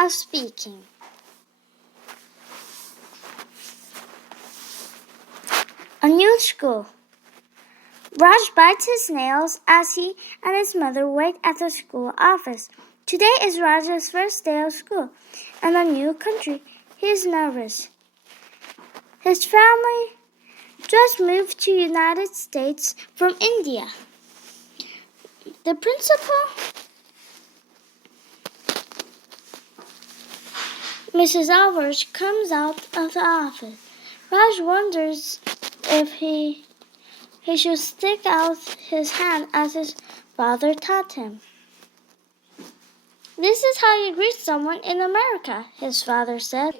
of speaking. A new school. Raj bites his nails as he and his mother wait at the school office. Today is Raj's first day of school in a new country. He is nervous. His family just moved to the United States from India. The principal, Mrs. Alvarez, comes out of the office. Raj wonders if he should stick out his hand as his father taught him. This is how you greet someone in America, his father said.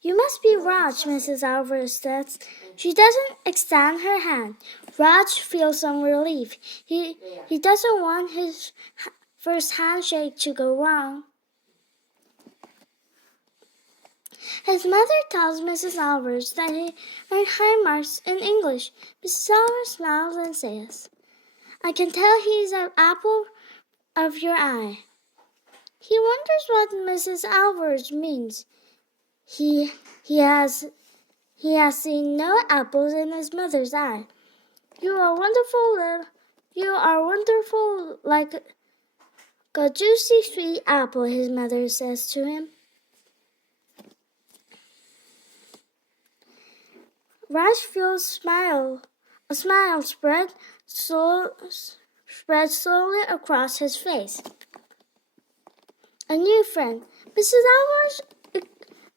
You must be Raj, Mrs. Alvarez says. She doesn't extend her hand. Raj feels some relief. He doesn't want his first handshake to go wrong. His mother tells Mrs. Alvarez that he earned high marks in English. Mrs. Alvarez smiles and says, I can tell he's an apple of your eye. He wonders what Mrs. Alvarez means. He has seen no apples in his mother's eye. You are wonderful like a juicy sweet apple, his mother says to him. Raj feels a smile spread slowly across his face. A new friend. Mrs. Alvarez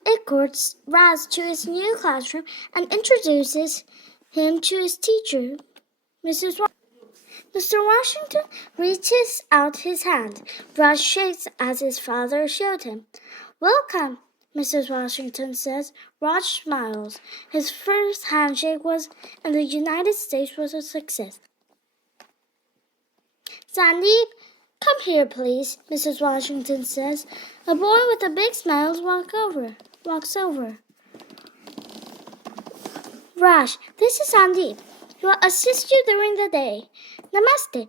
escorts Raj to his new classroom and introduces him to his teacher, Mr. Washington reaches out his hand. Raj shakes as his father showed him. Welcome, Mrs. Washington says. Raj smiles. His first handshake in the United States was a success. Sandeep, come here, please, Mrs. Washington says. A boy with a big smile walks over. Raj, this is Sandeep. He will assist you during the day. Namaste,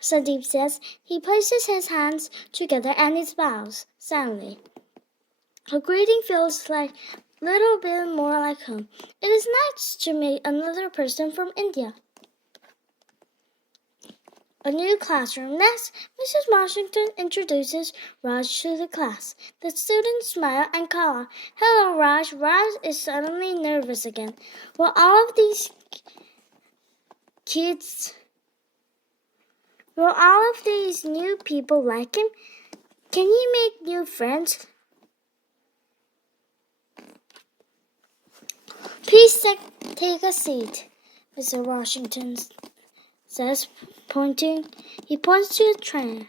Sandeep says. He places his hands together and he bows silently. A greeting feels like a little bit more like home. It is nice to meet another person from India. A new classroom. Next, Mrs. Washington introduces Raj to the class. The students smile and call, Hello, Raj. Raj is suddenly nervous again. Will all of these new people like him? Can he make new friends? Please take a seat, Mr. Washington says, He points to a tray.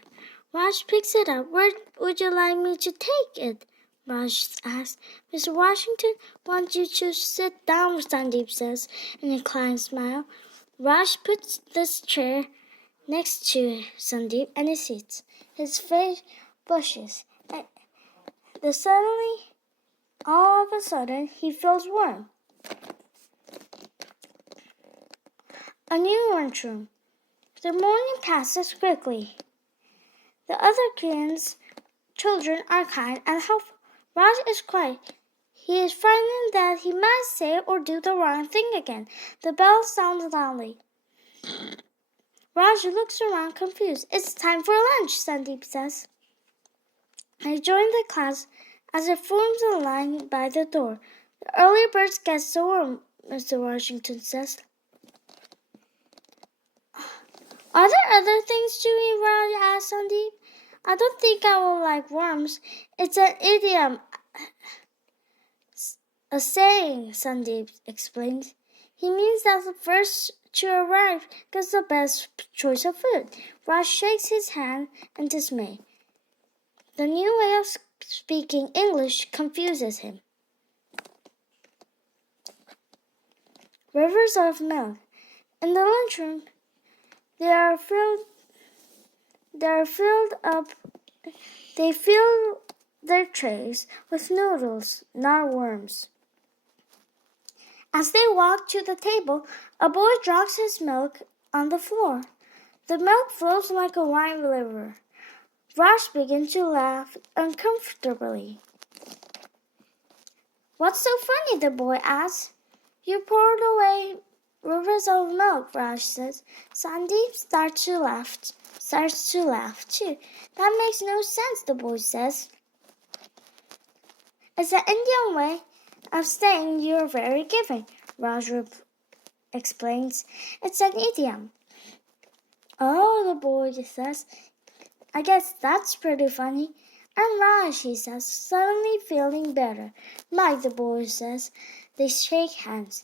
Raj picks it up. Where would you like me to take it? Raj asks. Mr. Washington wants you to sit down, Sandeep says, in a kind smile. Raj puts this chair next to Sandeep and he sits. His face blushes. All of a sudden, he feels warm. A new lunchroom. The morning passes quickly. The other children are kind and helpful. Raj is quiet. He is frightened that he might say or do the wrong thing again. The bell sounds loudly. Raj looks around confused. It's time for lunch, Sandeep says. I join the class as it forms a line by the door. The early birds get so warm, Mr. Washington says. Are there other things to eat, Raj asked Sandeep. I don't think I will like worms. It's an idiom, a saying, Sandeep explains. He means that the first to arrive gets the best choice of food. Raj shakes his hand in dismay. The new way of speaking English confuses him. Rivers of milk. In the lunchroom, they fill their trays with noodles, not worms. As they walk to the table, a boy drops his milk on the floor. The milk flows like a wine river. Raj began to laugh uncomfortably. What's so funny? The boy asked. You poured away rivers of milk, Raj says. Sandeep starts to laugh too. That makes no sense, the boy says. It's an Indian way of saying you're very giving, Raj explains. It's an idiom. Oh, the boy says. I guess that's pretty funny. And Raj, he says, suddenly feeling better. Like the boy says, they shake hands.